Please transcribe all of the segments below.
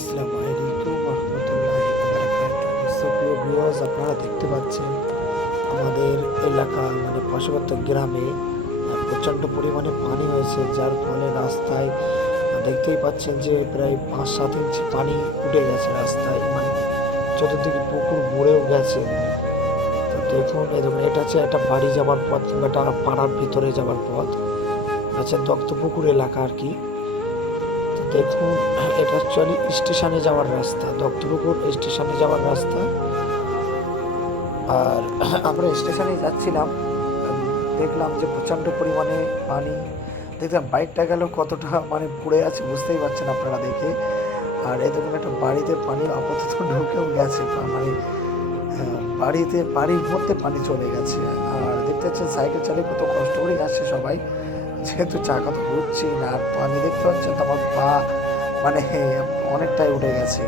আসসালামু আলাইকুম রহমতুল্লাহি ওয়া বারাকাতুহু। সুপ্রিয় ভিউয়ার্স, আপনারা দেখতে পাচ্ছেন আমাদের এলাকা মানে পার্শ্ববর্তী গ্রামে প্রচণ্ড পরিমাণে পানি হয়েছে, যার ফলে রাস্তায় দেখতেই পাচ্ছেন যে প্রায় 5-7 ইঞ্চি পানি উঠে গেছে রাস্তায়, মানে চতুর্দিকে পুকুর ভরেও গেছে। তো দেখুন, এই দেখুন, এটা হচ্ছে একটা বাড়ি যাওয়ার পথ কিংবা একটা পাড়ার ভিতরে যাওয়ার পথ, আচ্ছা দত্তপুকুর এলাকা আর কি। তো দেখুন, এটা অ্যাকচুয়ালি স্টেশনে যাওয়ার রাস্তা, দত্তপুকুর স্টেশনে যাওয়ার রাস্তা। আর আমরা স্টেশনে যাচ্ছিলাম, দেখলাম যে প্রচণ্ড পরিমাণে পানি। দেখলাম বাইকটা গেল কতটা মানে পড়ে আছে বুঝতেই পারছেন আপনারা দেখে। আর এই দেখুন, একটা বাড়িতে পানি আপাতত ঢুকেও গেছে, মানে বাড়ির মধ্যে পানি চলে গেছে। আর দেখতে পাচ্ছেন সাইকেল চালিয়ে কত কষ্ট করে যাচ্ছে সবাই, যেহেতু চাকা তো ঘুরছেই না। আর পানি দেখতে পাচ্ছেন তো আমার পা মানে অনেকটাই উঠে গেছে।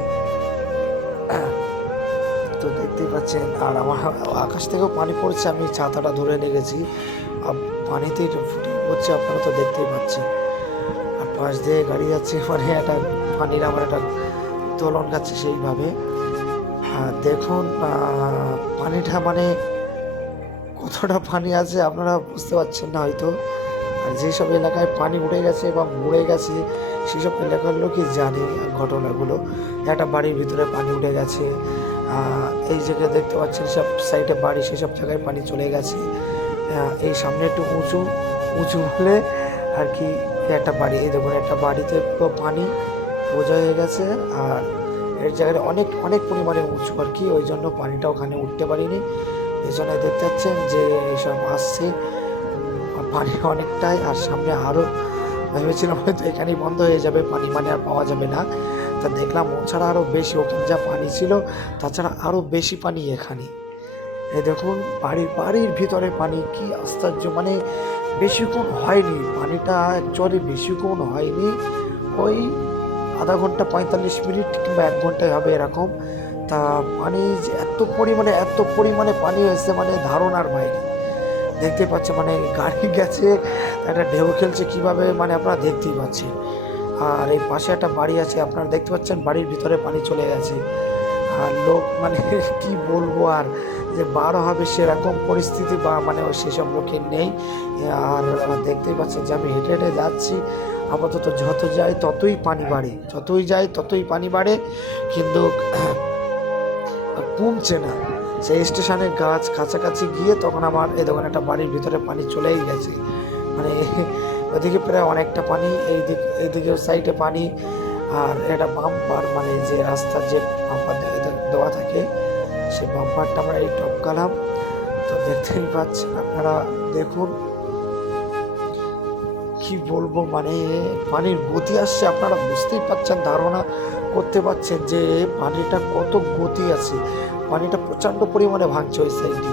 তো দেখতেই পাচ্ছেন, আর আমার আকাশ থেকেও পানি পড়ছে, আমি ছাতাটা ধরে নিয়ে গেছি, পানিতে ফুটে পড়ছে, আপনারা তো দেখতেই পাচ্ছেন। আর পাশ দিয়ে গাড়ি যাচ্ছে, মানে একটা পানির আমার একটা দোলন খাচ্ছে সেইভাবে। আর দেখুন পানিটা মানে কতটা পানি আছে আপনারা বুঝতে পারছেন না হয়তো। আর যেসব এলাকায় পানি উঠে গেছে বা মরে গেছে সেসব এলাকার লোকই জানে ঘটনাগুলো। একটা বাড়ির ভিতরে পানি উঠে গেছে, এই জায়গায় দেখতে পাচ্ছেন সব সাইডে বাড়ি, সেসব জায়গায় পানি চলে গেছে। এই সামনে একটু উঁচু উঁচু হলে আর কি একটা বাড়ি, এই দেখুন একটা বাড়িতে পুরো পানি বোঝা হয়ে গেছে। আর এর জায়গায় অনেক অনেক পরিমাণে উঁচু আর কি, ওই জন্য পানিটা ওখানে উঠতে পারিনি। এই জন্য দেখতে পাচ্ছেন যে এইসব আসছে পানি অনেকটাই। আর সামনে আরও ভেবেছিলাম হয়তো এখানেই বন্ধ হয়ে যাবে পানি, মানে আর পাওয়া যাবে না। তা দেখলাম ও ছাড়া আরও বেশি, ওখানে যা পানি ছিল তাছাড়া আরও বেশি পানি এখানে। এই দেখুন বাড়ির ভিতরে পানি, কি আশ্চর্য, মানে বেশিক্ষণ হয়নি পানিটা, অ্যাকচুয়ালি বেশিক্ষণ হয়নি, ওই আধা ঘন্টা 45 মিনিট কিংবা 1 ঘন্টায় হবে এরকম। তা পানি যে এত পরিমাণে পানি হয়েছে মানে ধারণার বাইরে। দেখতে পাচ্ছে মানে গাড়ি গেছে, একটা ঢেউ খেলছে কীভাবে, মানে আপনারা দেখতেই পাচ্ছেন। আর এই পাশে একটা বাড়ি আছে, আপনারা দেখতে পাচ্ছেন বাড়ির ভিতরে পানি চলে গেছে। আর লোক মানে কি বলবো, আর যে বার হবে সেরকম পরিস্থিতি বা মানে সেসব লোকের নেই। আর দেখতেই পাচ্ছেন যে আমি হেঁটে হেঁটে যাচ্ছি, আপাতত যত যাই ততই পানি বাড়ে, যতই যাই ততই পানি বাড়ে, কিন্তু কমছে না। সেই স্টেশনের গাছ কাছাকাছি গিয়ে তখন আমার এই দোকানে একটা বাড়ির ভিতরে পানি চলেই গেছে, মানে ওদিকে প্রায় অনেকটা পানি, এইদিকে সাইডে পানি। আর এটা বাম্পার, মানে যে রাস্তার যে বাম্পার দেওয়া থাকে সেই বাম্পারটা আমরা এই টপকালাম। তো দেখতেই পাচ্ছেন আপনারা, দেখুন কি বলবো, মানে পানির গতি আসছে, আপনারা বুঝতেই পাচ্ছেন, ধারণা করতে পারছেন যে পানিটা কত গতি আছে। পানিটা প্রচণ্ড পরিমাণে ভাঙছে ওই সাইডে।